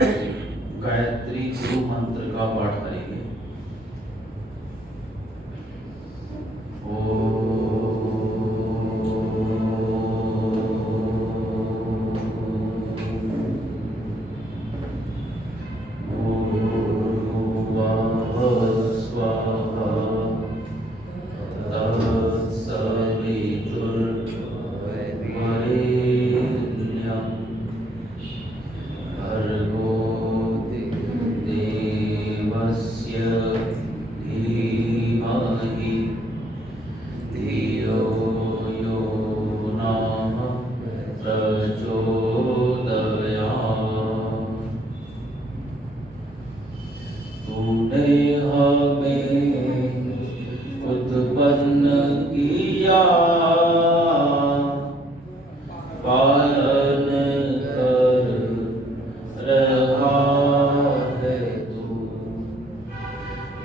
गायत्री गुरु मंत्र का पाठ करेंगे।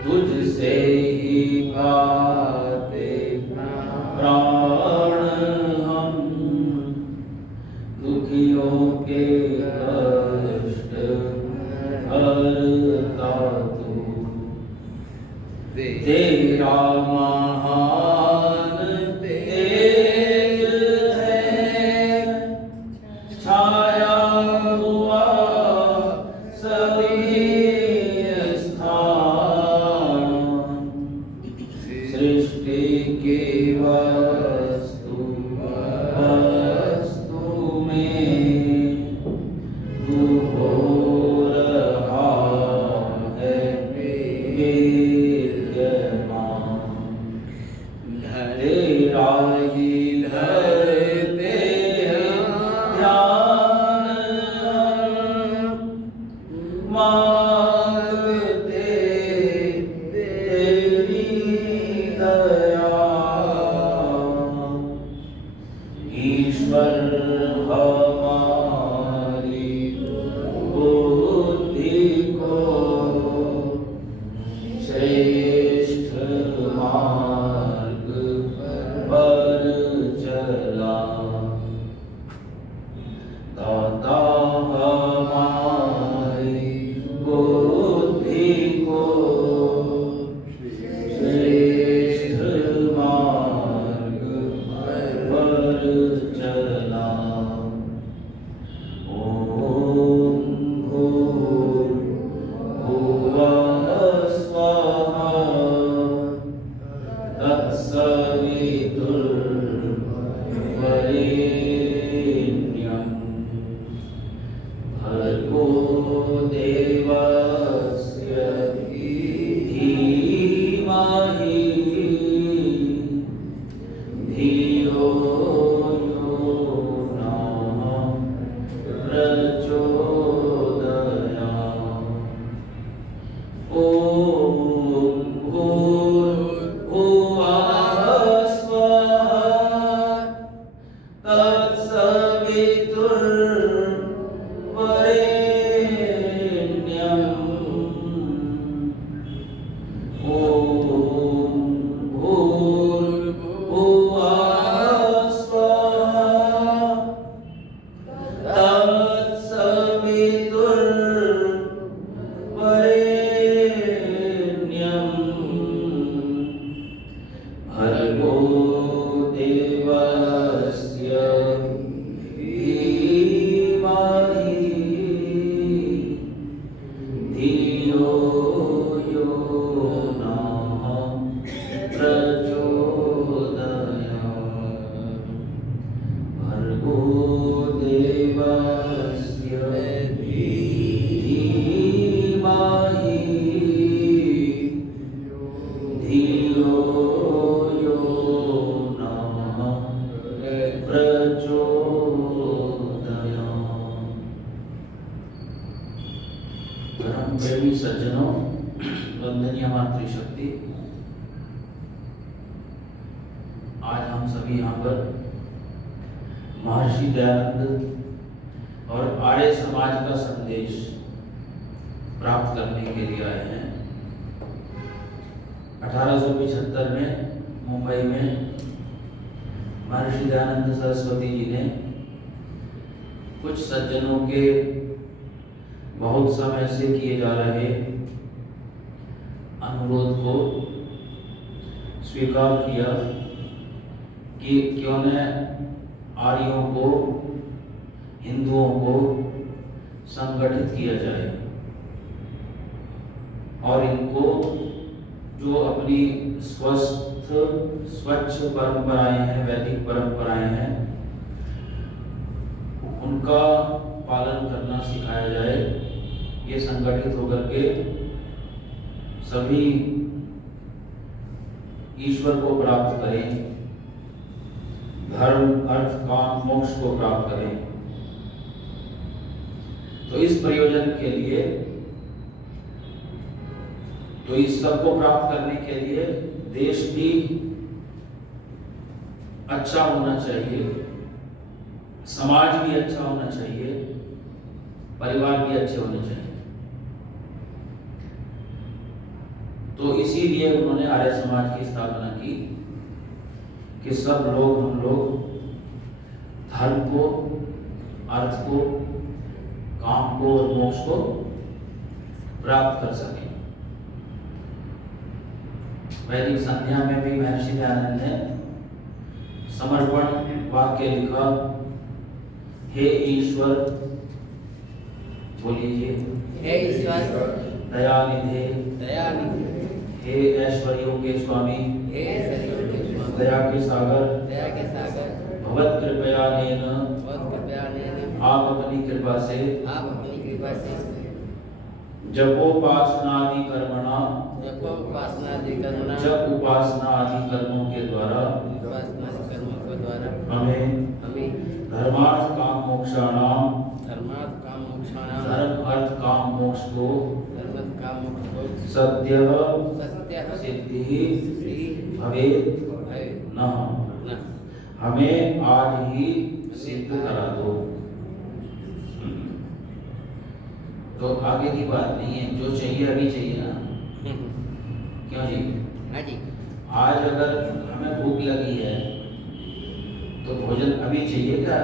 तुझसे ही पाते प्राण हम, दुखियों के कष्ट हरता तू। तेरा महान तेज है, छाया हुआ सभी सृष्टि के वस्तु में तू हो रहा है विद्यमान। तेरा ही धरते ध्यान मांगते तेरी दया। ईश्वर हमारी बुद्धि को श्रेष्ठ मार्ग पर चला। दाता हमारी बुद्धि को श्रेष्ठ मार्ग पर चला। ओम भूर्भुवः स्वः तत्सवितुर्वरेण्यं भर्गो देवस्य धीमहि धियो यो नः प्रचोदयात्। ओम भूर्भुवः स्वः तत्सवितुर्वरेण्यं ओम भूर्भुवः स्वः तत्सवितुर्वरेण्यं भर्गो देवस्य धीमहि धियो यो नः प्रचोदयात्। भर्गो देवस्य धीमहि धियो यो नः प्रचोदयात्। धर्म प्रेमी सज्जनों, वंदनीय मातृशक्ति, आज हम सभी यहाँ पर महर्षि दयानंद और आर्य समाज का संदेश प्राप्त करने के लिए आए हैं। 1875 में मुंबई में महर्षि दयानंद सरस्वती जी ने कुछ सज्जनों के बहुत समय से किए जा रहे अनुरोध को स्वीकार किया कि क्यों न आर्यों को, हिंदुओं को संगठित किया जाए और इनको जो अपनी स्वच्छ परंपराएं हैं, वैदिक परंपराएं हैं, उनका पालन करना सिखाया जाए। ये संगठित होकर के सभी ईश्वर को प्राप्त करें, धर्म, अर्थ, काम, मोक्ष को प्राप्त करें। तो इस प्रयोजन के लिए, तो इस सब को प्राप्त करने के लिए देश भी अच्छा होना चाहिए, समाज भी अच्छा होना चाहिए, परिवार भी अच्छे होने चाहिए। तो इसीलिए उन्होंने आर्य समाज की स्थापना की कि सब लोग, हम लोग धर्म को, अर्थ को, काम को और मोक्ष को प्राप्त कर सकें। वैदिक संध्या में भी महर्षि दयानंद ने समर्पण वाक्य लिखा, हे ईश्वर, बोलिए, हे ईश्वर, दयानिधे, दयानिधे, हे ऐश्वर्यों के स्वामी, हे ऐश्वर्यों के स्वामी, दया के सागर, दया के सागर, भगवत कृपयानेन, बहुत कृपयानेन, आप अपनी कृपा से, आप अपनी कृपा से, जपोपासनादि कर्मणा, जप उपासनादि कर्मणा, जप उपासना आदि कर्मों के द्वारा, उपासनादि कर्मों के द्वारा हमें धर्मार्थ काम मोक्षाणाम, धर्मार्थ काम मोक्षाणाम, धर्म अर्थ काम मोक्ष को, धर्म काम मोक्ष को सत्य सिद्धि भवेत् न, न, हमें आज ही सिद्ध करा दो। तो आगे की बात नहीं है, जो चाहिए अभी चाहिए ना, क्यों जी? हाँ जी। आज अगर हमें भूख लगी है तो भोजन अभी चाहिए क्या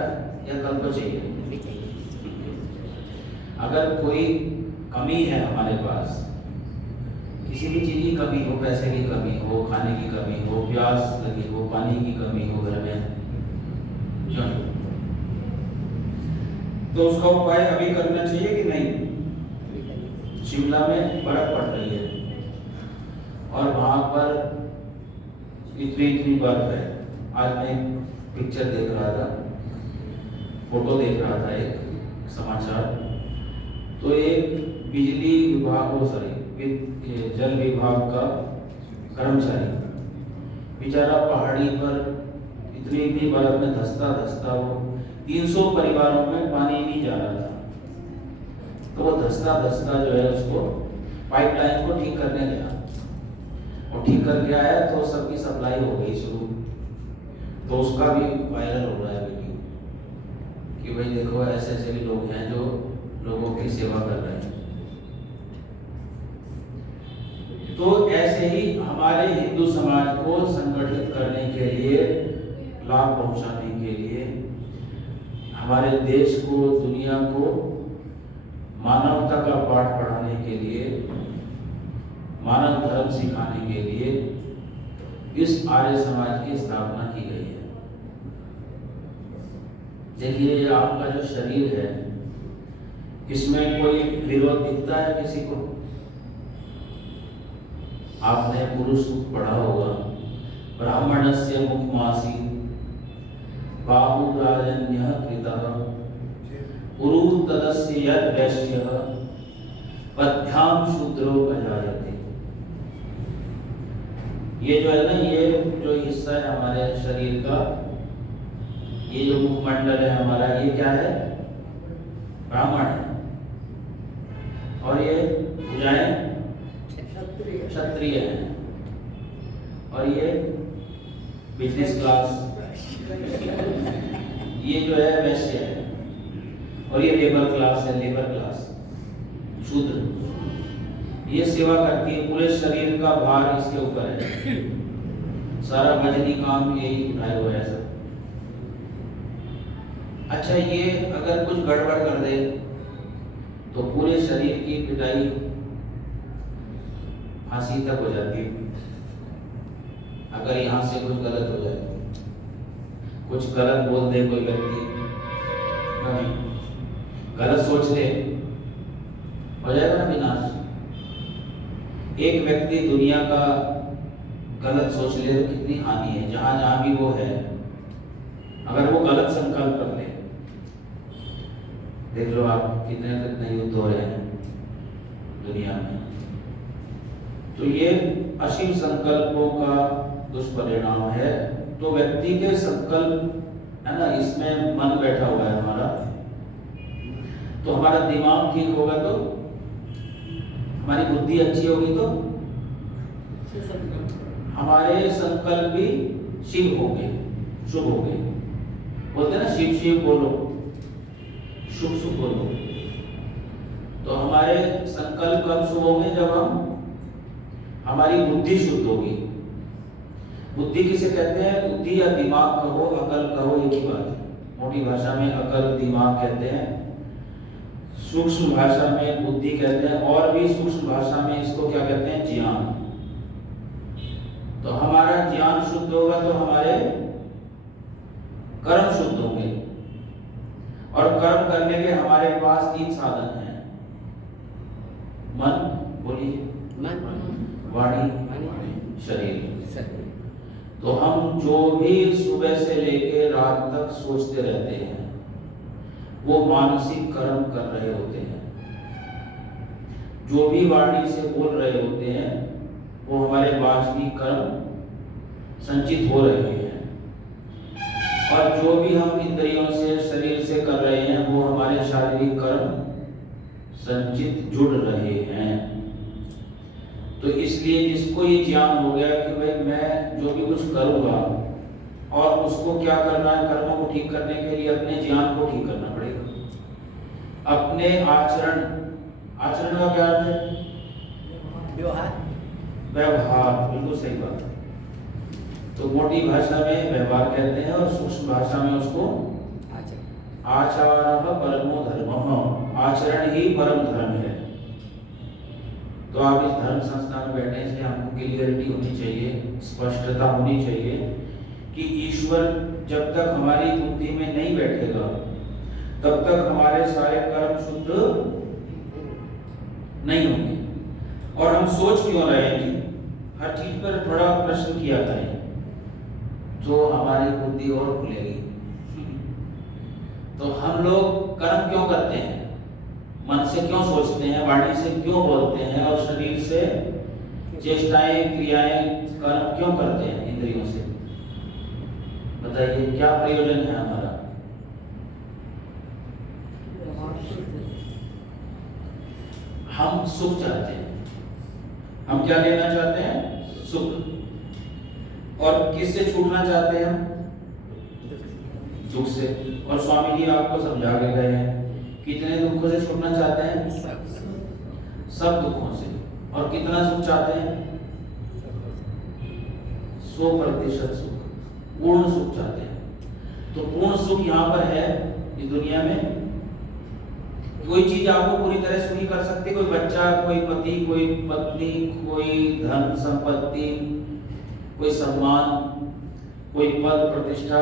या कल को चाहिए? अभी चाहिए। अगर कोई कमी है हमारे पास, किसी भी चीज की कमी हो, पैसे की कमी हो, खाने की कमी हो, प्यास लगी हो, पानी की कमी हो घर में, क्यों? तो उसका उपाय अभी करना चाहिए कि नहीं? शिमला में बर्फ पड़ रही है और वहां पर इतनी बर्फ है। आज मैं पिक्चर देख रहा था, फोटो देख रहा था, एक समाचार। तो एक बिजली विभाग को, जल विभाग का कर्मचारी बेचारा पहाड़ी पर इतनी बर्फ में धंसता वो 300 परिवारों में पानी नहीं जा रहा था। तो वो धंसता जो है उसको पाइपलाइन को ठीक करने गया और ठीक करके आया तो सबकी सप्लाई हो गई शुरू। तो उसका भी वायरल हो रहा है वीडियो कि भाई देखो ऐसे भी लोग हैं जो लोगों की सेवा कर रहे हैं। तो ऐसे ही हमारे हिंदू समाज को संगठित करने के लिए, लाभ पहुंचाने के लिए, हमारे देश को, दुनिया को मानवता का पाठ पढ़ाने के लिए, मानव धर्म सिखाने के लिए इस आर्य समाज की स्थापना की गई है। देखिए, ये आपका जो शरीर है, इसमें कोई विरोध दिखता है किसी को? आपने पुरुष सूक्त पढ़ा होगा, ब्राह्मणस्य मुखमासी बाहुराजन्यः कृतः पुरु तदस्य यद वैश्यः पद्भ्याम शूद्रो अजायते। ये जो है ना, ये जो हिस्सा है हमारे शरीर का, ये जो मुखमंडल है हमारा, ये क्या है? ब्राह्मण है। और ये भुजाएं क्षत्रिय है। और ये बिजनेस क्लास, ये जो है वैश्य है। और ये लेबर क्लास है, लेबर क्लास शूद्र। ये सेवा करती है, पूरे शरीर का भार इसके ऊपर है, सारा वजनी काम यही उठाए हुआ है सब। अच्छा, ये अगर कुछ गड़बड़ कर दे, तो पूरे शरीर की पिटाई फांसी तक हो जाती है। अगर यहाँ से कुछ गलत हो जाए, कुछ गलत बोल दे कोई व्यक्ति, गलत सोच ले, हो जाएगा ना विनाश। एक व्यक्ति दुनिया का गलत सोच ले तो कितनी हानि है, जहां जहां भी वो है। अगर वो गलत संकल्प कर ले, देख लो आप कितने युद्ध हो रहे हैं दुनिया में। तो ये असीम संकल्पों का दुष्परिणाम है। तो व्यक्ति के संकल्प है ना, इसमें मन बैठा हुआ है हमारा। तो हमारा दिमाग ठीक होगा तो हमारी बुद्धि अच्छी होगी तो हमारे संकल्प भी शिव होंगे, शुभ होंगे। बोलते हैं ना शिव शिव बोलो, शुभ शुभ बोलो। तो हमारे संकल्प कब शुभ होंगे? जब हमारी बुद्धि शुद्ध होगी। बुद्धि किसे कहते हैं? बुद्धि या दिमाग कहो, अकल कहो, एक ही बात है। मोटी भाषा में अकल दिमाग कहते हैं, सूक्ष्म भाषा में बुद्धि कहते हैं, और भी सूक्ष्म भाषा में इसको क्या कहते हैं? ज्ञान। तो हमारा ज्ञान शुद्ध होगा तो हमारे कर्म शुद्ध होंगे। और कर्म करने के हमारे पास 3 साधन हैं। मन, बोलिए, वाणी, शरीर। तो हम जो भी सुबह से लेके रात तक सोचते रहते हैं वो मानसिक कर्म कर रहे होते हैं। जो भी वाणी से बोल रहे होते हैं वो हमारे वाचनिक कर्म संचित हो रहे हैं। और जो भी हम इंद्रियों से, शरीर से कर रहे हैं वो हमारे शारीरिक कर्म संचित जुड़ रहे हैं। तो इसलिए जिसको ये ज्ञान हो गया कि भाई मैं जो भी कुछ करूँगा, और उसको क्या करना है, कर्मों को ठीक करने के लिए अपने ज्ञान को ठीक करना पड़ेगा। अपने आचरण, आचरण का क्या अर्थ है? व्यवहार। व्यवहार, बिल्कुल सही बात। तो मोटी भाषा में व्यवहार कहते हैं और सूक्ष्म भाषा में उसको आचारः परमो धर्मः, आचरण ही परम धर्म है। तो आप इस धर्म संस्था में बैठे, इसलिए हमको क्लियरिटी होनी चाहिए, स्पष्टता होनी चाहिए कि ईश्वर जब तक हमारी बुद्धि में नहीं बैठेगा तब तक हमारे सारे कर्म शुद्ध नहीं होंगे। और हम सोच क्यों रहे हैं कि हर चीज पर थोड़ा प्रश्न किया करें तो हमारी बुद्धि और खुलेगी। तो हम लोग कर्म क्यों करते हैं? मन से क्यों सोचते हैं, वाणी से क्यों बोलते हैं, और शरीर से चेष्टाएं, क्रियाएं, कर्म क्यों करते हैं इंद्रियों से? बताइए क्या प्रयोजन है हमारा? हम सुख चाहते हैं। हम क्या लेना चाहते हैं? सुख। और किससे छूटना चाहते हैं हम? दुख से। और स्वामी जी आपको समझा के गए हैं कितने दुखों से छूटना चाहते हैं? सब दुखों से। और कितना सुख चाहते हैं? 100% सुख, पूर्ण सुख चाहते हैं। तो पूर्ण सुख यहाँ पर है इस दुनिया में। कोई चीज आपको पूरी तरह सुखी कर सकती है, कोई बच्चा, कोई पति, कोई पत्नी, कोई धन संपत्ति, कोई सम्मान, कोई पद प्रतिष्ठा,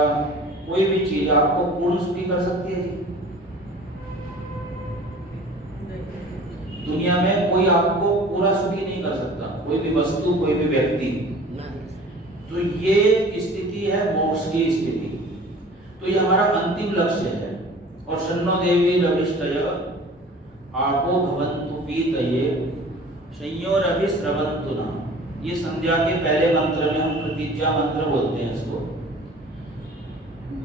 कोई भी चीज आपको पूर्ण सुखी कर सकती है जी? दुनिया में कोई आपको पूरा सुखी नहीं कर सकता, कोई भी वस्तु, कोई भी व्यक्ति। तो ये स्थिति है मोक्ष की स्थिति। तो ये हमारा अंतिम लक्ष्य है। और शन्नो देवी रविष्टय आपो भवन्तु पीतये संयोरभिस्रवन्तु न। ये संध्या के पहले मंत्र में हम प्रतिज्ञा मंत्र बोलते हैं इसको।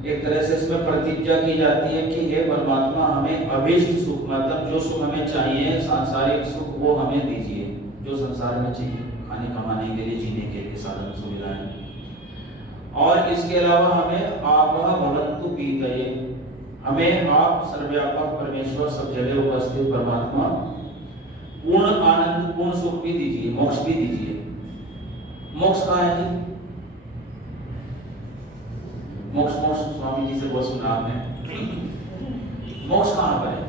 एक तरह से इसमें प्रतिज्ञा की जाती है कि हे परमात्मा हमें अभीष्ट सुख, मतलब जो सुख हमें चाहिए, सांसारिक सुख, वो हमें दीजिए, जो संसार में चाहिए, खाने कमाने के लिए, जीने के लिए साधन सुविधाएं। और इसके अलावा हमें आपः भवन्तु पीतये, हमें आप सर्वव्यापक परमेश्वर, सब जगह उपस्थित परमात्मा पूर्ण आनंद, पूर्ण सुख भी दीजिए, मोक्ष भी दीजिए। मोक्ष कहाँ है जी? मोक्ष, मोक्ष स्वामी जी से बहुत सुना आपने। मोक्ष कहाँ पर है?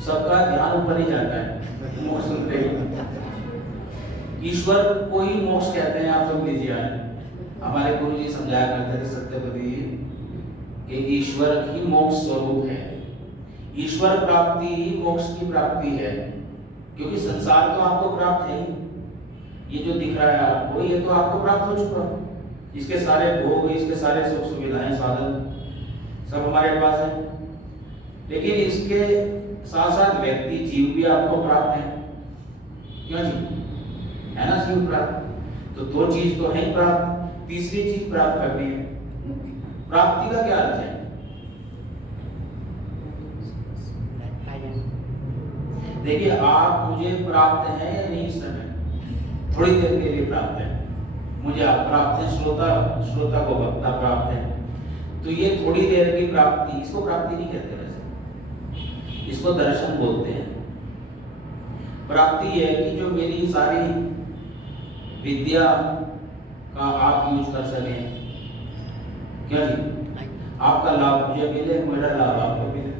सबका ध्यान ऊपर ही जाता है मोक्ष सुनते ही। ईश्वर को ही मोक्ष कहते हैं, आप सब लीजिए। हमारे गुरु जी समझाया करते थे सत्यपति कि ईश्वर ही मोक्ष स्वरूप है, ईश्वर प्राप्ति ही मोक्ष की प्राप्ति है। क्योंकि संसार तो आपको प्राप्त है ही, ये जो दिख रहा है आपको, ये तो आपको प्राप्त हो चुका। इसके सारे भोग, इसके सारे सुख सुविधाएं, साधन सब हमारे पास है। लेकिन इसके साथ साथ व्यक्ति जीव भी आपको प्राप्त है, क्यों जी? है ना जीव प्राप्त? तो दो चीज तो है प्राप्त, तीसरी चीज प्राप्त करनी है। प्राप्ति का क्या अर्थ है? देखिए, आप मुझे प्राप्त है या नहीं इस समय? थोड़ी देर के लिए प्राप्त है, मुझे आप प्राप्त है, श्रोता को वक्ता प्राप्त है। तो ये थोड़ी देर की प्राप्ति, इसको प्राप्ति नहीं कहते वैसे, इसको दर्शन बोलते हैं। प्राप्ति है कि जो मेरी सारी विद्या का आप यूज कर सकें, क्या जी? आपका लाभ मुझे मिले, मेरा लाभ आपको मिले,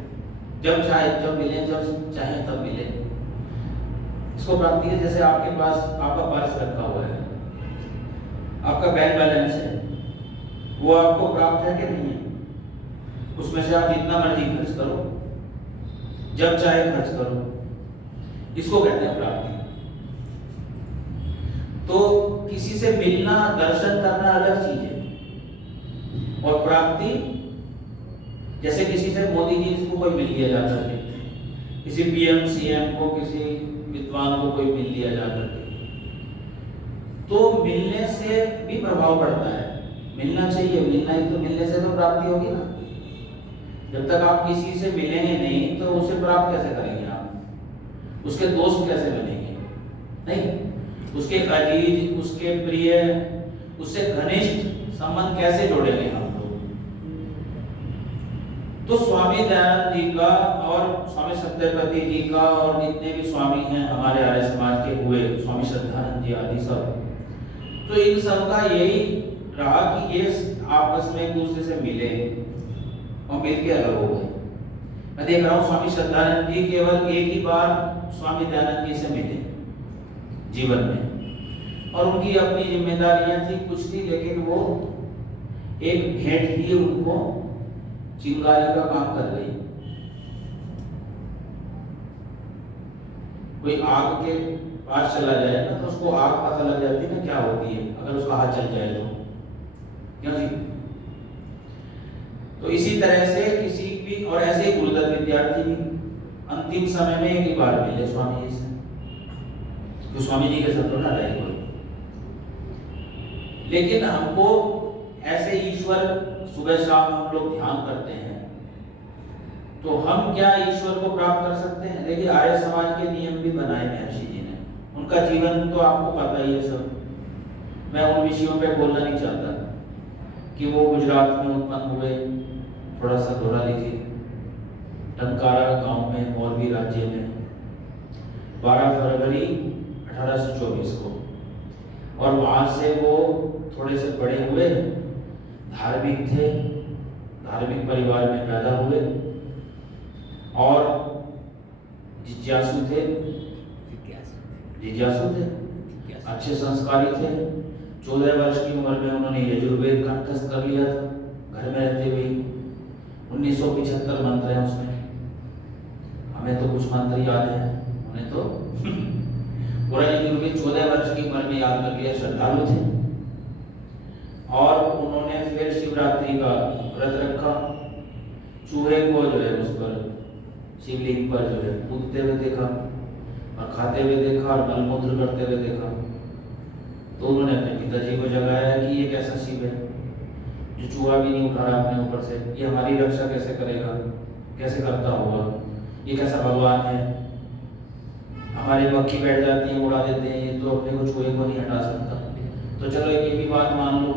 जब चाहे जब मिले, जब चाहे तब मिले। इसको प्राप्ति है। जैसे आपके पास आपका पर्स रखा हुआ है, आपका बैंक बैलेंस है, वो आपको प्राप्त है कि नहीं है? उसमें से आप जितना मर्जी खर्च करो, जब चाहे खर्च करो, इसको कहते हैं प्राप्ति। तो किसी से मिलना, दर्शन करना अलग चीज है, और प्राप्ति जैसे किसी से मोदी जी को कोई मिल लिया जाता है, किसी पीएम सीएम को, किसी विद्वान को कोई मिल लिया जाता है, तो मिलने से भी प्रभाव पड़ता है। मिलना चाहिए, मिलना ही तो, मिलने से तो प्राप्ति होगी ना। जब तक आप किसी से मिलेंगे नहीं तो उसे प्राप्त कैसे करेंगे आप? उसके दोस्त कैसे बनेंगे? नहीं, उसके अजीज, उसके प्रिय, उससे घनिष्ठ संबंध कैसे जोड़ेंगे हम लोग? तो स्वामी दयानंद जी का और स्वामी सत्यपति जी का और जितने भी स्वामी हैं हमारे आर्य समाज के हुए, स्वामी श्रद्धानंद जी आदि सब, तो इन सब का यही रहा कि ये आपस में एक दूसरे से मिले और मिलके अलग हो गए। मैं देख रहा हूँ स्वामी श्रद्धानंद जी केवल एक ही बार स्वामी दयानंद जी से मिले जीवन में, और उनकी अपनी जिम्मेदारियां थी, कुछ थी, लेकिन वो एक भेंट ही उनको चिंगारी का काम कर गई। कोई आग के पास चला जाए ना तो उसको आग पता लग जाती है ना क्या होती है, अगर उसका हाथ चल जाए तो, क्यों जी? तो इसी तरह से किसी भी, और ऐसे ही गुरुदत्त विद्यार्थी भी अंतिम समय में एक ही बार मिले स्वामी जी से, तो स्वामी जी के साथ तो ना रहे कोई। लेकिन हमको ऐसे ईश्वर, सुबह शाम हम लोग ध्यान करते हैं, तो हम क्या ईश्वर को प्राप्त कर सकते हैं? देखिए, आर्य समाज के नियम भी बनाए महर्षि जी ने, उनका जीवन तो आपको पता ही है सब। मैं उन विषयों पे बोलना नहीं चाहता कि वो गुजरात में उत्पन्न हुए, थोड़ा सा दोहरा लीजिए, टंकारा गांव में, मौलवी राज्य में, 12 फरवरी 1824 को, और वहां से वो थोड़े से बड़े हुए, धार्मिक थे, धार्मिक परिवार में पैदा हुए, और जिज्ञासु थे, अच्छे संस्कारी थे। 14 वर्ष की उम्र में उन्होंने यजुर्वेद कंठस्थ कर लिया था, घर में रहते हुए। 1975 मंत्र हैं उसमें, हमें तो कुछ मंत्र याद है, उन्हें तो पूरा यजुर्वेद 14 वर्ष की उम्र में याद कर लिया। श्रद्धालु थे, और उन्होंने फिर शिवरात्रि का व्रत रखा। चूहे को जो है उस पर, शिवलिंग पर जो है कूदते हुए देखा, और खाते हुए देखा, और मलमूत्र करते हुए देखा। तो उन्होंने अपने पिताजी को जगाया कि ये कैसा शिव है जो चूहा भी नहीं उठा रहा अपने ऊपर से, ये हमारी रक्षा कैसे करेगा, कैसे करता होगा, ये कैसा भगवान है? हमारी मक्खी बैठ जाती है, उड़ा देते हैं, ये तो अपने को चूहे को नहीं हटा सकता। तो चलो एक भी बात मान लो,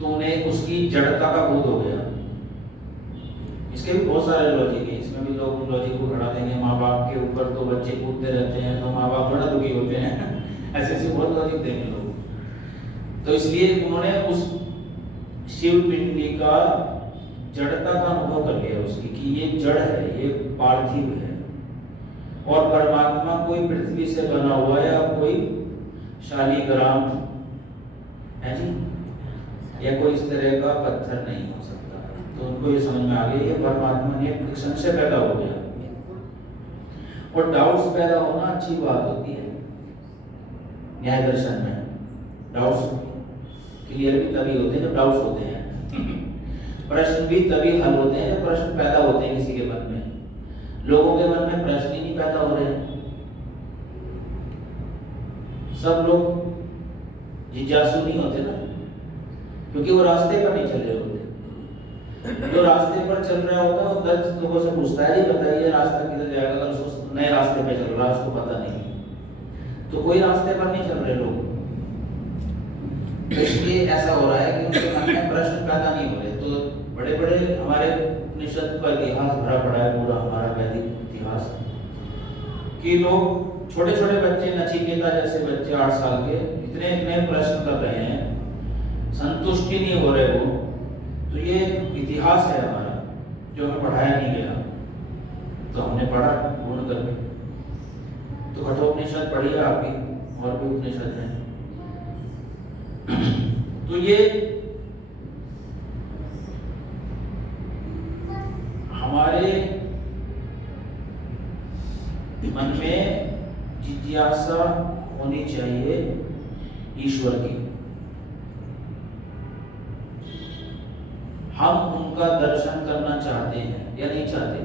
तो उन्हें उसकी जड़ता का बोध हो गया। इसके भी बहुत सारे लॉजिक है, इसमें भी लोग लॉजिक को खड़ा देंगे, माँ बाप के ऊपर तो बच्चे कूदते रहते हैं तो माँ बाप बड़ा दुखी होते हैं ऐसे ऐसे बहुत लॉजिक देंगे लोग। तो इसलिए उन्होंने उस शिव पिंडी का जड़ता का अनुभव कर लिया उसकी कि ये जड़ है, ये पार्थिव है, और परमात्मा कोई पृथ्वी से बना हुआ या कोई शालीग्राम है जी, या कोई इस तरह का पत्थर नहीं हो सकता। तो उनको ये समझ में आ गया, ये परमात्मा ने एक संशय पैदा हो गया। और डाउट्स पैदा होना अच्छी बात होती है न्याय दर्शन में। डाउट्स क्लियर भी तभी होते हैं जब डाउट्स होते हैं। प्रश्न भी तभी हल होते हैं जब प्रश्न पैदा होते हैं किसी के मन में। लोगों के मन में प्रश्न ही नहीं पैदा हो रहे। सब लोग जिज्ञासु नहीं होते ना, क्योंकि वो रास्ते पर नहीं चल रहे होते। जो रास्ते पर चल रहा होता है वो 10 लोगों से पूछता है, जी बताइए रास्ता किधर जाएगा। अगर उसको नए रास्ते पे चल रहा है, उसको पता नहीं, तो कोई रास्ते पर नहीं चल रहे लोग। इसलिए ऐसा हो रहा है कि उनके मन में प्रश्न पैदा नहीं हो रहे। तो बड़े बड़े हमारे उपनिषद का इतिहास भरा पड़ा है, पूरा हमारा वैदिक इतिहास, कि लोग छोटे छोटे बच्चे, नचिकेता जैसे बच्चे 8 साल के, इतने इतने प्रश्न कर रहे हैं, संतुष्टि नहीं हो रहे वो। तो ये इतिहास है हमारा जो हमें पढ़ाया नहीं गया, तो हमने पढ़ा ढूंढ करके। तो कठोपनिषद पढ़िए आप भी, और भी उपनिषद हैं। तो ये हमारे मन में जिज्ञासा होनी चाहिए ईश्वर की। हम उनका दर्शन करना चाहते हैं या नहीं चाहते?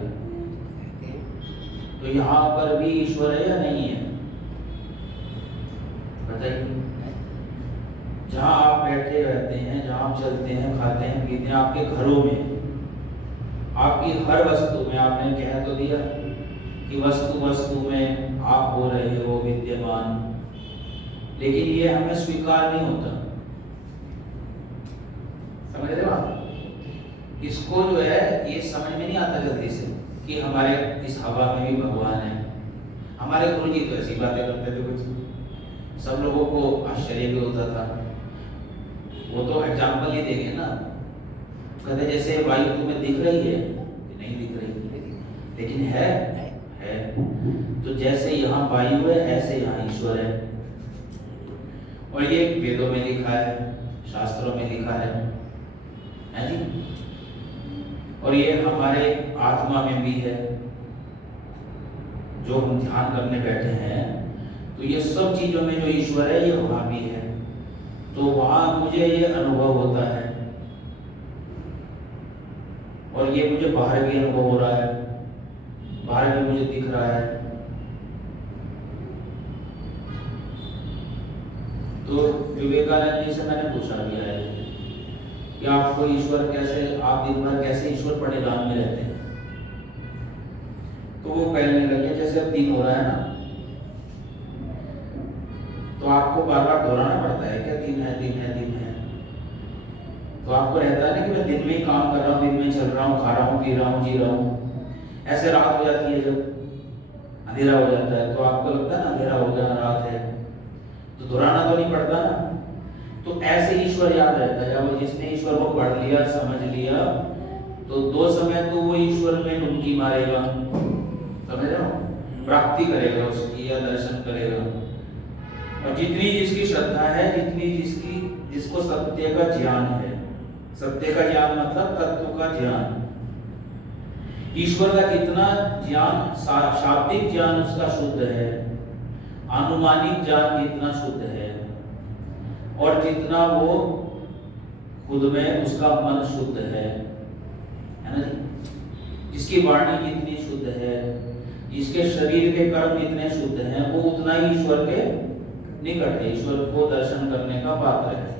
तो यहाँ पर भी ईश्वर है या नहीं है? बताइए। जहाँ आप बैठे रहते हैं, जहाँ आप चलते हैं, खाते हैं, पीते हैं, आपके घरों में, आपकी हर वस्तु में, आपने कह तो दिया कि वस्तु वस्तु में आप हो रहे हो विद्यमान, लेकिन ये हमें स्वीकार नहीं होता। समझ रहे हो आप? इसको जो है ये समझ में नहीं आता जल्दी से कि हमारे इस हवा में भी भगवान है। हमारे गुरु जी तो ऐसी बातें करते थे, कुछ सब लोगों को आश्चर्य भी होता था। वो तो एग्जाम्पल ही देंगे ना, कहते जैसे वायु तुम्हें दिख रही है, नहीं दिख रही, लेकिन है। तो जैसे यहाँ वायु है, ऐसे यहाँ ईश्वर है। और ये वेदों में लिखा है, शास्त्रों में लिखा है जी। और ये हमारे आत्मा में भी है, जो हम ध्यान करने बैठे हैं, तो ये सब चीजों में जो ईश्वर है, ये वहां भी है। तो वहां मुझे ये अनुभव होता है, और ये मुझे बाहर भी अनुभव हो रहा है, बाहर भी मुझे दिख रहा है। तो विवेकानंद जी से मैंने पूछा भी है कि आपको ईश्वर कैसे, आप दिन भर कैसे ईश्वर परिधान में रहते हैं? तो वो कहने लगे जैसे अब दिन हो रहा है ना, तो आपको बार बार दोहराना पड़ता है क्या दिन है, दिन है, दिन है। तो आपको रहता है ना कि मैं दिन में ही काम कर रहा हूँ, दिन में चल रहा हूँ, खा रहा हूँ, पी रहा हूँ, जी रहा हूँ। ऐसे रात हो जाती है, जब अंधेरा हो जाता है, तो आपको लगता है ना अंधेरा हो गया, रात है, तो दोहराना तो नहीं पड़ता ना। तो ऐसे ईश्वर याद रहता है। जब जिसने ईश्वर को पढ़ लिया, समझ लिया, तो 2 समय तो वो ईश्वर में डुबकी मारेगा, समझ रहे हो, प्राप्ति करेगा उसकी, या दर्शन करेगा। और जितनी जिसकी श्रद्धा है, जितनी जिसको सत्य का ज्ञान है, सत्य का ज्ञान मतलब तत्व का ज्ञान, ईश्वर का जितना ज्ञान, शाब्दिक ज्ञान उसका शुद्ध है, अनुमानिक ज्ञान जितना शुद्ध है, और जितना वो खुद में उसका मन शुद्ध है ना जी। जिसकी वाणी जितनी शुद्ध है, जिसके शरीर के कर्म जितने शुद्ध हैं, वो उतना ही ईश्वर के निकट है, ईश्वर को दर्शन करने का पात्र है।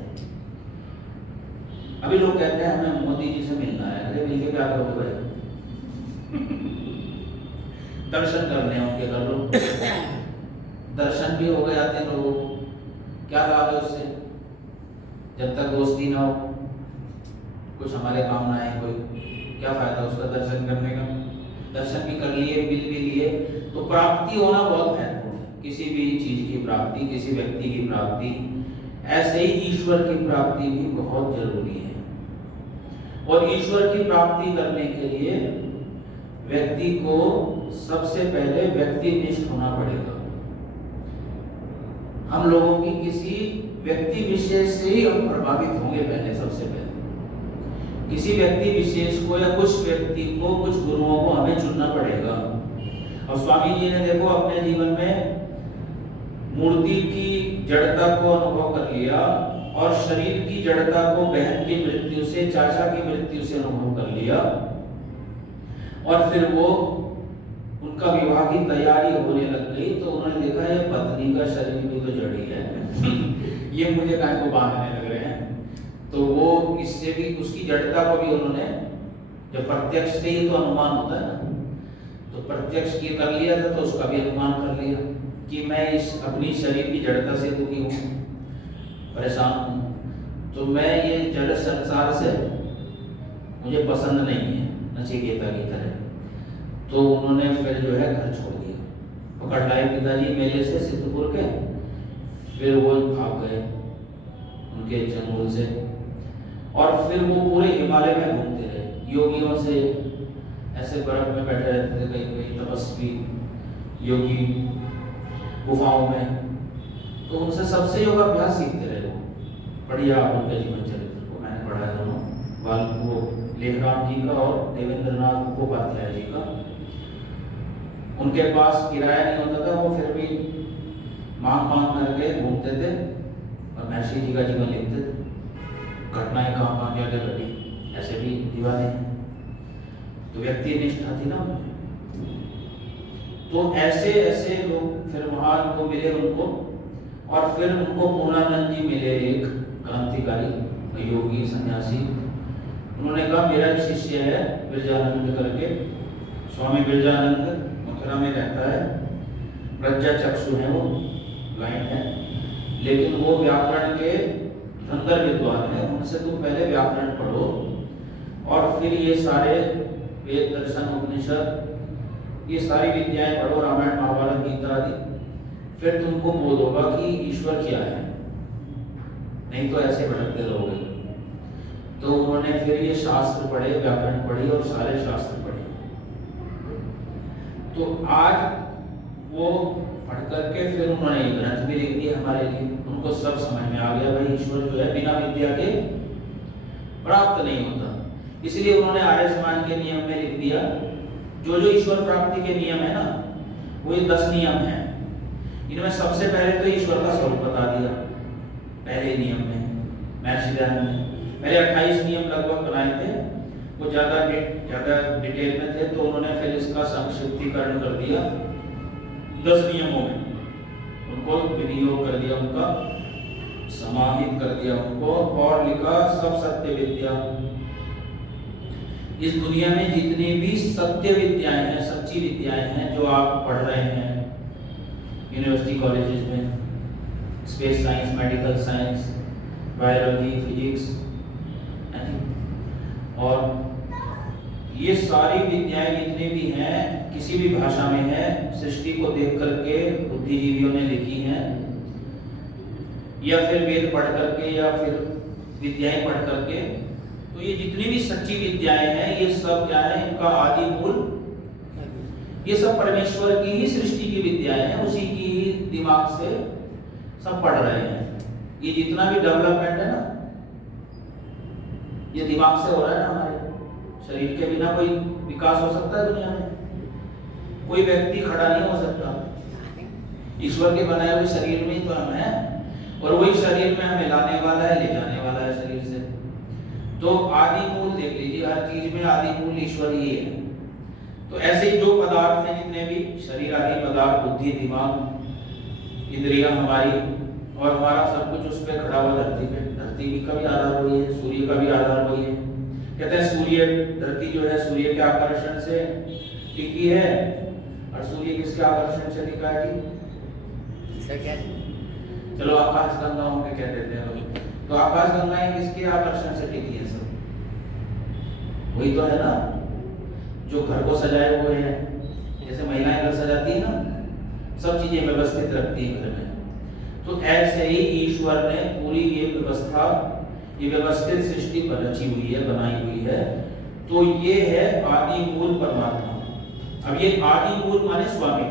अभी लोग कहते हैं हमें मोदी जी से मिलना है। अरे मिलके क्या करोगे भाई? दर्शन करने होंगे, कर लो। दर्शन भी हो गए आते हैं लोगों को, क्या लाभ है उससे? जब तक दोस्ती ना हो, कुछ हमारे काम ना आए, कोई क्या फायदा उसका दर्शन करने का? दर्शन भी कर लिए, मिल भी लिए, तो प्राप्ति होना बहुत महत्वपूर्ण है। किसी भी चीज की प्राप्ति, किसी व्यक्ति की प्राप्ति, ऐसे ही ईश्वर की प्राप्ति भी बहुत जरूरी है। और ईश्वर की प्राप्ति करने के लिए व्यक्ति को सबसे पहले व्यक्तिनिष्ठ होना पड़ेगा। हम लोगों की किसी व्यक्ति विशेष से ही हम प्रभावित होंगे। पहले सबसे पहले किसी व्यक्ति विशेष को या कुछ व्यक्ति को, कुछ गुरुओं को हमें चुनना पड़ेगा। और स्वामी जी ने देखो अपने जीवन में मूर्ति की जड़ता को अनुभव कर लिया और शरीर की जड़ता को बहन की मृत्यु से, चाचा की मृत्यु से अनुभव कर लिया। और फिर वो उनका विवाह की तैयारी होने लग गई तो उन्होंने देखा ये पत्नी का शरीर भी तो जड़ी है ये मुझे काहे को बांधने लग रहे हैं। तो वो इससे भी उसकी जड़ता को भी उन्होंने, जब प्रत्यक्ष से ही तो अनुमान होता है ना, तो प्रत्यक्ष की कर लिया था तो उसका भी अनुमान कर लिया कि मैं इस अपनी शरीर की जड़ता से दुखी हूँ, परेशान हूँ, तो मैं ये जड़ संसार से मुझे पसंद नहीं है, नचिकेता की तरह। तो उन्होंने फिर जो है घर छोड़ दिया, पकड़ लाए पिताजी मेले से सिद्धपुर के, फिर वो भाग गए उनके जंगल से। और फिर वो पूरे हिमालय में घूमते रहे, योगियों से ऐसे बर्फ में बैठे रहते थे, कहीं कहीं तपस्वी योगी गुफाओं में, तो उनसे सबसे योगाभ्यास सीखते रहे वो। बढ़िया उनके जीवन चरित्र को मैंने पढ़ा है दोनों, वो लेखराम जी का और देवेंद्रनाथ मुखोपाध्याय जी का। उनके पास किराया नहीं होता था, वो फिर भी मांग करके घूमते थे और महर्षि जी का जीवन लिखते थे, घटनाएं कहाँ क्या क्या घटी, ऐसे भी दीवाने हैं। तो व्यक्ति निष्ठा थी ना। तो ऐसे ऐसे लोग फिर वहां उनको मिले उनको, और फिर उनको पूर्णानंद जी मिले, एक क्रांतिकारी योगी सन्यासी। उन्होंने कहा मेरा एक शिष्य है बिरजानंद करके, स्वामी बिरजानंद मथुरा में रहता है, प्रज्ञा चक्षु है, वो ब्लाइंड है, लेकिन वो व्याकरण के धुरंधर विद्वान है। उनसे तुम पहले व्याकरण पढ़ो और फिर ये सारे वेद दर्शन उपनिषद ये सारी विद्याएं पढ़ो, रामायण महाभारत गीता आदि, फिर तुमको बोध होगा कि ईश्वर क्या है, नहीं तो ऐसे भटकते रहोगे। तो उन्होंने फिर ये शास्त्र पढ़े, व्याकरण पढ़ी और सारे शास्त्र पढ़े। तो आज वो पढ़ करके फिर उन्होंने ये ग्रंथ भी लिख दिया हमारे लिए। उनको सब समझ में आ गया भाई ईश्वर जो है बिना विद्या के प्राप्त नहीं होता। इसलिए उन्होंने आर्य समाज के नियम में लिख दिया, जो जो ईश्वर प्राप्ति के नियम है ना, वो ये 10 नियम हैं। इनमें सबसे पहले तो ईश्वर का स्वरूप बता दिया पहले नियम में, महर्षि दयानंद ने। पहले 28 नियम लगभग बनाए थे, वो ज्यादा डिटेल में थे, तो उन्होंने फिर इसका संक्षिप्तीकरण कर दिया 10 नियमों में, उनको विनियोग कर दिया, उनका समाहित कर दिया उनको, और लिखा सब सत्य विद्या। इस दुनिया में जितनी भी सत्य विद्याएं हैं, सच्ची विद्याएं हैं, जो आप पढ़ रहे हैं यूनिवर्सिटी कॉलेजेस में, space science, medical science, biology, physics, और ये सारी विद्याएं जितनी भी हैं किसी भी भाषा में है, सृष्टि को देख करके बुद्धिजीवियों ने लिखी हैं, या फिर वेद पढ़ करके, या फिर विद्याएं पढ़ करके। तो ये जितनी भी सच्ची विद्याएं हैं, ये सब क्या है, इनका आदि मूल ये सब परमेश्वर की ही सृष्टि की विद्याएं हैं, उसी की ही दिमाग से सब पढ़ रहे हैं। ये जितना भी डेवलपमेंट है ना, ये दिमाग से हो रहा है ना। हमारे शरीर के बिना कोई विकास हो सकता है दुनिया में? कोई व्यक्ति खड़ा नहीं हो सकता। ईश्वर के बनाए हुए शरीर में ही तो हम हैं, और वही शरीर में हमें लाने वाला है, ले जाने वाला है शरीर से। तो आदि मूल देख लीजिए, हर चीज में आदि मूल ईश्वर ही है। तो ऐसे ही जो पदार्थ हैं, जितने भी शरीर आदि पदार्थ, बुद्धि, दिमाग, इंद्रियां हमारी, और हमारा सब कुछ उस पर खड़ा हुआ धरती पे। धरती का भी आधार वही है, सूर्य का भी आधार वही है। कहते हैं सूर्य, धरती जो है सूर्य के आकर्षण से टिकी है, और सूर्य किसके आकर्षण से टिका है जी? चलो आकाश गंगाओं के कह देते हैं लोग। तो आकाश गंगाएं किसके आकर्षण से टिकी है? सब वही तो है ना, जो घर को सजाए हुए हैं। जैसे महिलाएं घर सजाती है ना, सब चीजें व्यवस्थित रखती है घर में। तो ऐसे ही ईश्वर ने पूरी ये व्यवस्था ये व्यवस्थित सृष्टि पर रची हुई है, बनाई हुई है। तो ये है आदि मूल परमात्मा। अब ये आदि मूल माने स्वामी,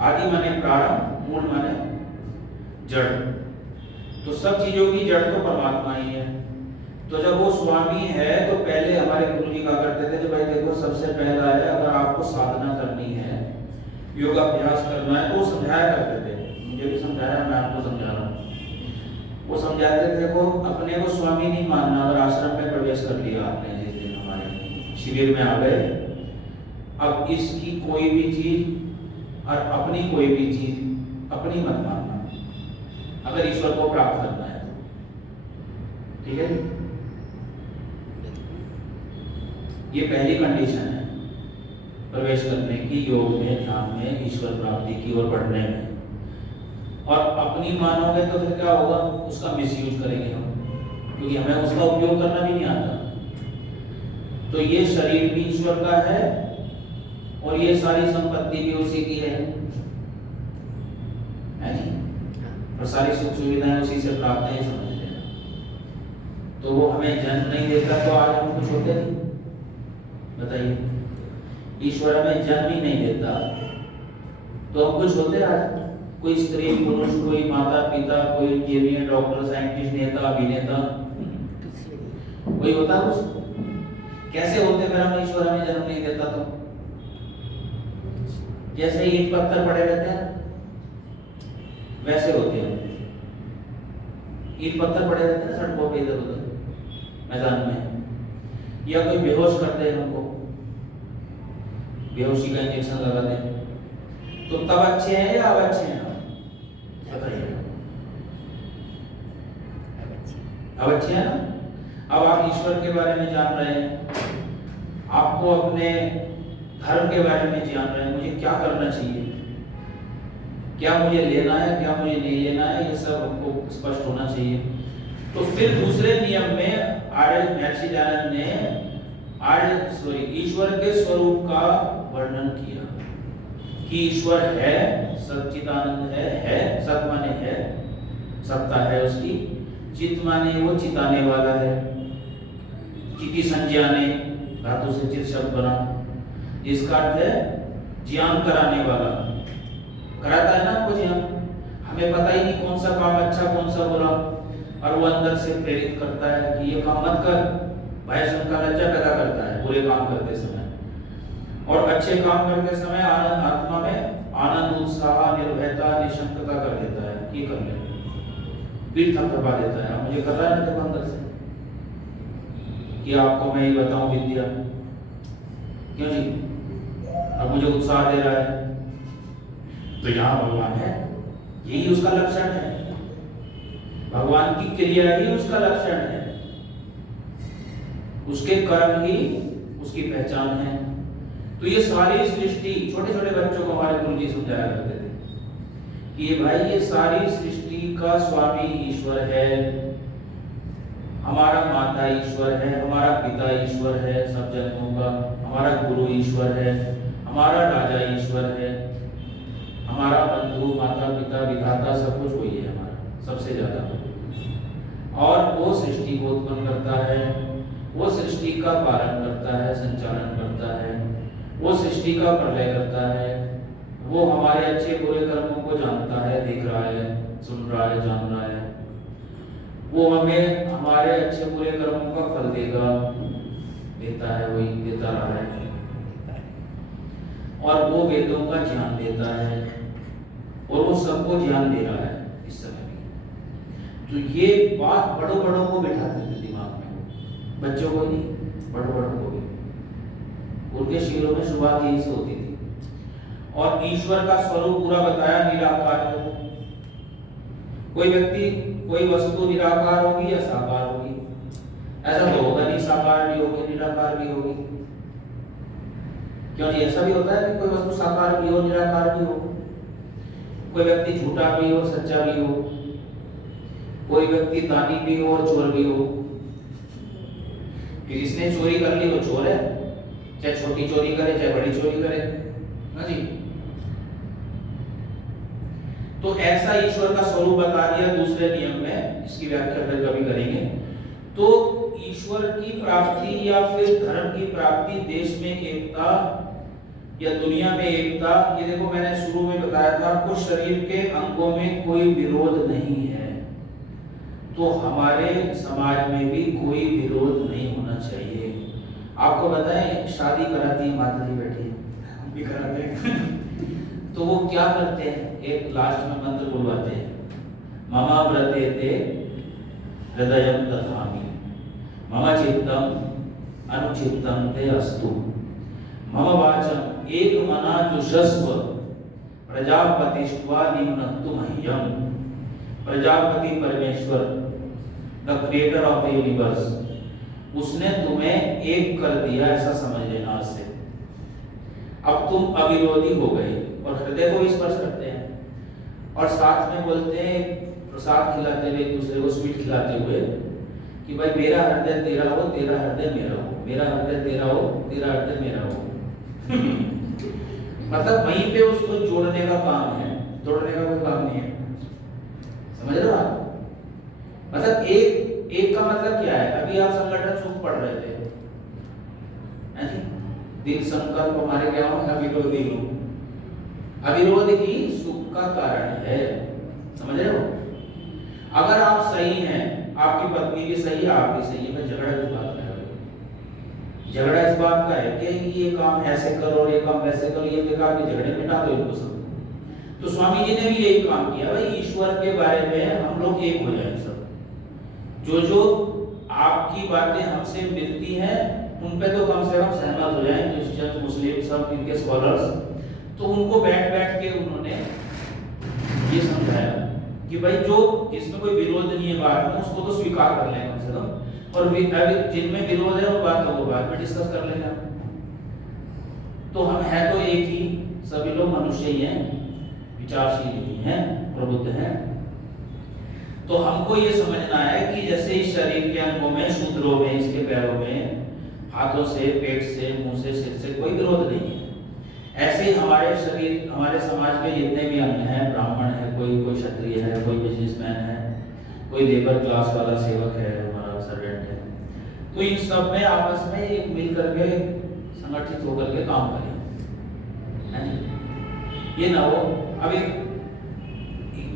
आदि माने प्रारंभ, मूल माने जड़। तो सब चीजों की जड़ तो परमात्मा ही है। तो जब वो स्वामी है तो पहले हमारे गुरु जी कहा करते थे कि भाई देखो, सबसे पहला है अगर आपको साधना करनी है, योगाभ्यास करना है, तो वो समझाया करते थे। मुझे भी समझाया, मैं आपको समझा रहा हूँ। वो समझाते थे देखो, अपने को स्वामी नहीं मानना। अगर आश्रम में प्रवेश कर लिया आपने, जिस दिन हमारे शिविर में आ गए, अब इसकी कोई भी चीज और अपनी कोई भी चीज अपनी मत मानना, अगर ईश्वर को प्राप्त करना है तो। ठीक है, ये पहली कंडीशन है प्रवेश करने की, योग में, ध्यान में, ईश्वर प्राप्ति की ओर बढ़ने में। और अपनी मानोगे तो फिर क्या होगा, उसका मिसयूज करेंगे हम, क्योंकि हमें उसका उपयोग करना भी नहीं आता। तो ये शरीर भी ईश्वर का है और ये सारी संपत्ति भी उसी की है नहीं? और सारी सुख सुविधाएं उसी से प्राप्त है, समझ लेना। तो वो हमें जन्म नहीं देता तो आज हम कुछ होते नहीं? बताइए, ईश्वर हमें जन्म ही नहीं देता तो हम कुछ होते आज? कोई स्त्री पुरुष, कोई माता पिता, कोई इंजीनियर, डॉक्टर, साइंटिस्ट, नेता, अभिनेता, कोई होता कुछ? कैसे होते फिर हम, ईश्वर हमें जन्म नहीं देता तो? जैसे ईंट पत्थर पड़े रहते हैं वैसे होते हैं। ईंट पत्थर पड़े रहते हैं सड़कों पे, इधर उधर मैदान में, या कोई बेहोश कर दे हमको, बेहोशी का इंजेक्शन लगा दे, तो तब अच्छे हैं या अब अच्छे हैं? बताइए, अब अच्छे हैं ना? अब आप ईश्वर के बारे में जान रहे हैं, आपको अपने धर्म के बारे में जान रहे हैं, मुझे क्या करना चाहिए, क्या मुझे लेना है, क्या मुझे नहीं लेना है, ये सब हमको स्पष्ट होना चाहिए। तो फिर दूसरे नियम में आर्य महर्षि दयानंद ने ईश्वर के स्वरूप का वर्णन किया कि ईश्वर है, सच्चिदानंद है, सत माने है, सत्ता है उसकी, चित माने वो चिताने वाला है, चिति संज्ञाने धातु से चित शब्द बना, जिसका अर्थ है ज्ञान कराने वाला। कराता है ना आपको ज्ञान, हमें पता ही नहीं कौन सा काम अच्छा कौन सा बुरा, और वो अंदर से प्रेरित करता है कि ये काम मत कर, भय शंका लज्जा पैदा करता है बुरे काम करते समय, और अच्छे काम करते समय आनंद, आत्मा में आनंद, उत्साह, निर्भयता, निशंकता कर देता है कि कर ले, पीठ थपथपा देता है, मुझे कर रहा है ना देखो अंदर से कि आपको मैं ये बताऊं विद्या, क्यों जी, अब मुझे उत्साह दे रहा है, तो यहाँ भगवान है, यही उसका लक्षण है, भगवान की क्रिया ही उसका लक्षण है, उसके कर्म ही उसकी पहचान है। तो ये सारी सृष्टि, छोटे छोटे बच्चों को हमारे गुरु जी समझाया करते थे कि ये भाई, ये सारी सृष्टि का स्वामी ईश्वर है, हमारा माता ईश्वर है, हमारा पिता ईश्वर है सब जन्मों का, हमारा गुरु ईश्वर है, हमारा राजा ईश्वर है, हमारा बंधु, माता पिता, विधाता, सब कुछ वही है हमारा, सबसे ज्यादा। और वो सृष्टि को उत्पन्न करता है, वो सृष्टि का पालन करता है, संचालन करता है, वो सृष्टि का प्रलय करता है, वो हमारे अच्छे बुरे कर्मों को जानता है, देख रहा है, सुन रहा है, जान रहा है, वो हमें हमारे अच्छे बुरे कर्मों का फल देगा, देता है, वही देता रहा है, और वो वेदों का ज्ञान देता है, और वो सबको ज्ञान दे रहा है इस समय भी। तो ये बात बड़ों बड़ों को बिठाते थे दिमाग में, बच्चों को नहीं, बड़ों बड़ों को भी। उनके शिविरों में शुरुआत यही से होती थी, और ईश्वर का स्वरूप पूरा बताया, निराकार है वो। कोई व्यक्ति, कोई वस्तु निराकार होगी या साकार होगी? ऐसा तो होगा नहीं, साकार भी होगी, निराकार भी होगी। क्यों जी, ऐसा भी होता है कि कोई वस्तु साकार भी हो, निराकार भी हो, कोई व्यक्ति झूठा भी हो, सच्चा भी हो, कोई व्यक्ति दानी भी हो और चोर भी हो। कि जिसने चोरी कर ली वो चोर है, चाहे छोटी चोरी करे चाहे बड़ी चोरी करे, ना जी। तो ऐसा ईश्वर का स्वरूप बता दिया दूसरे नियम में, इसकी व्याख्या फिर कभी करेंगे। तो ईश्वर की प्राप्ति या फिर धर्म की प्राप्ति, देश में एकता या दुनिया में एकता, ये देखो मैंने शुरू में बताया था आपको, शरीर के अंगों में कोई विरोध नहीं है, तो हमारे समाज में भी कोई विरोध नहीं होना चाहिए। आपको बताएं, शादी कराती है माता जी बैठी है, हम भी कराते हैं तो वो क्या करते हैं, एक लास्ट में मंत्र बुलवाते हैं, मम व्रते ते हृदयम दधामि, मम चित्तम अनुचित्तम ते अस्तु, मम वाचम एक मना जुषस्व प्रजापतिष्वा निम्नक्तु मह्यम। प्रजापति परमेश्वर, the creator of the universe, उसने तुम्हें एक कर दिया, ऐसा समझ लेना आज से। अब तुम अविरोधी हो गए और हृदय को स्पर्श करते हैं और साथ में बोलते हैं, प्रसाद खिलाते हुए, एक दूसरे को स्वीट खिलाते हुए कि भाई मेरा हृदय तेरा हो, तेरा हृदय मेरा हो, मेरा हृदय तेरा हो, तेरा हृदय मेरा हो मतलब वहीं पे उसको जोड़ने का काम है, तोड़ने का कोई काम नहीं है। समझ रहे हो आप? मतलब एक का मतलब क्या है? अभी आप संगठन सुख पढ़ रहे थे, दिल संकल्प हमारे क्या हो, अविरोधी हो। अविरोध ही सुख का कारण है, समझ रहे हो? अगर आप सही हैं, आपकी पत्नी भी सही है, आप भी सही है, मैं झगड़ा किस बात का है? झगड़ा इस बात का है कि ये काम ऐसे करो और ये काम वैसे करो, ये बेकार के झगड़े मिटा दो इनको सब। तो स्वामी जी ने भी यही काम किया, भाई ईश्वर के बारे में हम लोग एक हो जाए सब। जो जो आपकी बातें हमसे मिलती हैं उन पे तो कम से कम सहमत हो जाएं, क्रिश्चियन मुस्लिम सब इनके स्कॉलर्स। तो उनको बैठ बैठ के उन्होंने ये समझाया कि भाई जो जिसमें कोई विरोध नहीं है बात में, उसको तो स्वीकार कर लें कम से कम, और जिनमें विरोध है वो बात को बाद में डिस्कस कर लेना। तो हम है तो एक ही, सभी लोग मनुष्य ही हैं, विचारशील ही हैं, प्रबुद्ध हैं। तो हमको ये समझना है कि जैसे इस शरीर के अंगों में, शूद्रों में, इसके पैरों में, हाथों से, पेट से, मुंह से, सिर से कोई विरोध नहीं है, ऐसे ही हमारे शरीर, हमारे समाज के जितने भी अंग हैं, ब्राह्मण है, कोई क्षत्रिय है, कोई बिजनेसमैन है, कोई लेबर क्लास वाला सेवक है, हमारा सर्वेंट है, तो इन सब में आपस में एक मिल करके संगठित होकर के काम करें, ये ना हो। अब एक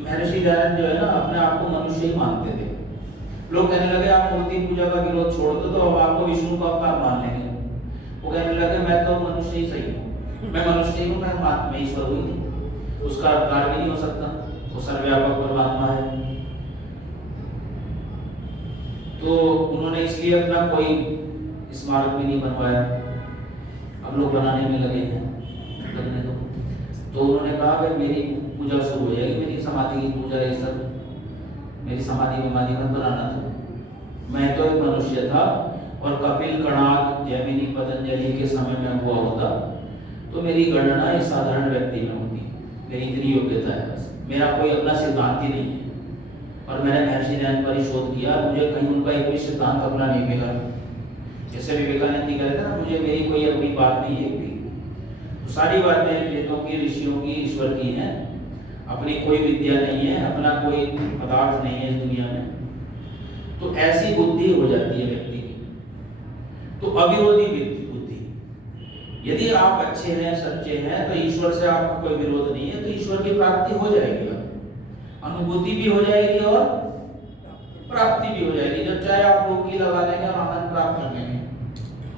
महर्षि दयानंद जो है ना, अपने आप को मनुष्य ही मानते थे। लोग कहने लगे आप मूर्ति पूजा का विरोध छोड़ दो, तो अब आपको विष्णु का अवतार मान लेंगे। वो कहने लगे मैं तो मनुष्य ही सही हूँ, मैं मनुष्य ही हूँ, मैं ईश्वर हुई नहीं, उसका अवतार भी नहीं हो सकता, वो सर्वव्यापक परमात्मा है। तो उन्होंने इसलिए अपना कोई स्मारक भी नहीं बनवाया, अब लोग बनाने में लगे हैं, लगने दो। तो उन्होंने कहा भाई मेरी पूजा शुरू हो जाएगी, मेरी समाधि की पूजा, ये सब मेरी समाधि मत बनाना था। मैं तो एक मनुष्य था, और कपिल, कणाद, जैमिनी, पतंजलि के समय में हुआ होता तो मेरी गणना एक साधारण व्यक्ति में होती, मेरी इतनी योग्यता है बस, मेरा कोई अपना सिद्धांत ही नहीं है। और मैंने महर्षि दयानंद पर शोध किया, मुझे कहीं उनका एक भी सिद्धांत अपना नहीं मिला। जैसे विवेकानंद जी कहते हैं ना, मुझे मेरी कोई अपनी बात नहीं है, तो सारी बातें वेदों की, ऋषियों की, ईश्वर की हैं, अपनी कोई विद्या नहीं है, अपना कोई पदार्थ नहीं है इस दुनिया में। तो ऐसी बुद्धि हो जाती है व्यक्ति की, तो अविरोधी बुद्धि। यदि आप अच्छे हैं, सच्चे हैं, तो ईश्वर से आपका कोई विरोध नहीं है, तो ईश्वर की प्राप्ति हो जाएगी, अनुभूति भी हो जाएगी और प्राप्ति भी हो जाएगी। जब चाहे आप डुबकी लगा लेंगे और आनंद प्राप्त कर लेंगे,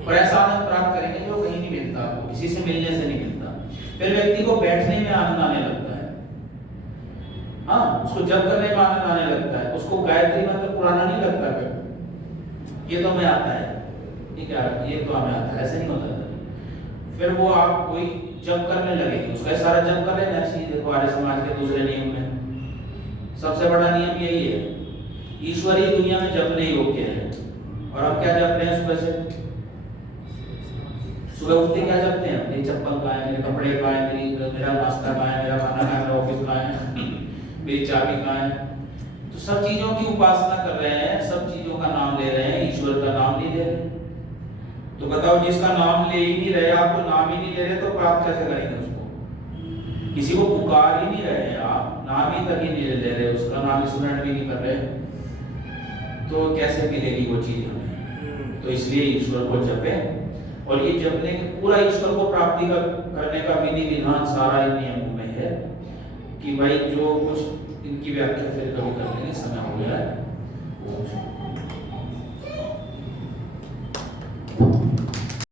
और ऐसा आनंद प्राप्त करेंगे जो कहीं नहीं मिलता आपको, किसी से मिलने से नहीं मिलता। फिर व्यक्ति को बैठने में आनंद आने लगता है, हाँ, उसको जप करने में आनंद आने लगता है, उसको गायत्री मंत्र पुराना नहीं लगता फिर ये तो हमें आता है, ये क्या, ये तो हमें आता है, ऐसे नहीं होता। फिर वो आप कोई जप करने लगेंगे, उसका सारा जप कर रहे हैं। देखो आर्य समाज के दूसरे नियम में सबसे बड़ा नियम यही है, ईश्वर ही दुनिया में जपने योग्य है। और अब क्या जप रहे हैं? सुबह से, सुबह उठते क्या जपते हैं? मेरी चप्पल कहाँ है, मेरे कपड़े कहाँ है, मेरा नाश्ता कहाँ है, मेरा खाना कहाँ है, मेरा ऑफिस कहाँ है, मेरी चाबी कहाँ है। तो सब चीजों की उपासना कर रहे हैं, सब चीजों का नाम ले रहे हैं, ईश्वर का नाम नहीं ले रहे। तो बताओ, जिसका नाम ले ही नहीं रहे, आप तो नाम ही नहीं ले रहे, तो प्राप्त कैसे करेंगे उसको? किसी को पुकार ही नहीं रहे हैं आप, नाम ही तक ही नहीं ले रहे, उसका नाम ही स्मरण भी नहीं कर रहे, तो कैसे मिलेगी वो चीज हमें? तो इसलिए ईश्वर को जपे, और ये जपने के पूरा ईश्वर को प्राप्ति करने का विधि विधान सारा इन नियमों में है कि भाई जो कुछ इनकी व्याख्या फिर कभी कर लेंगे, समय हो गया है।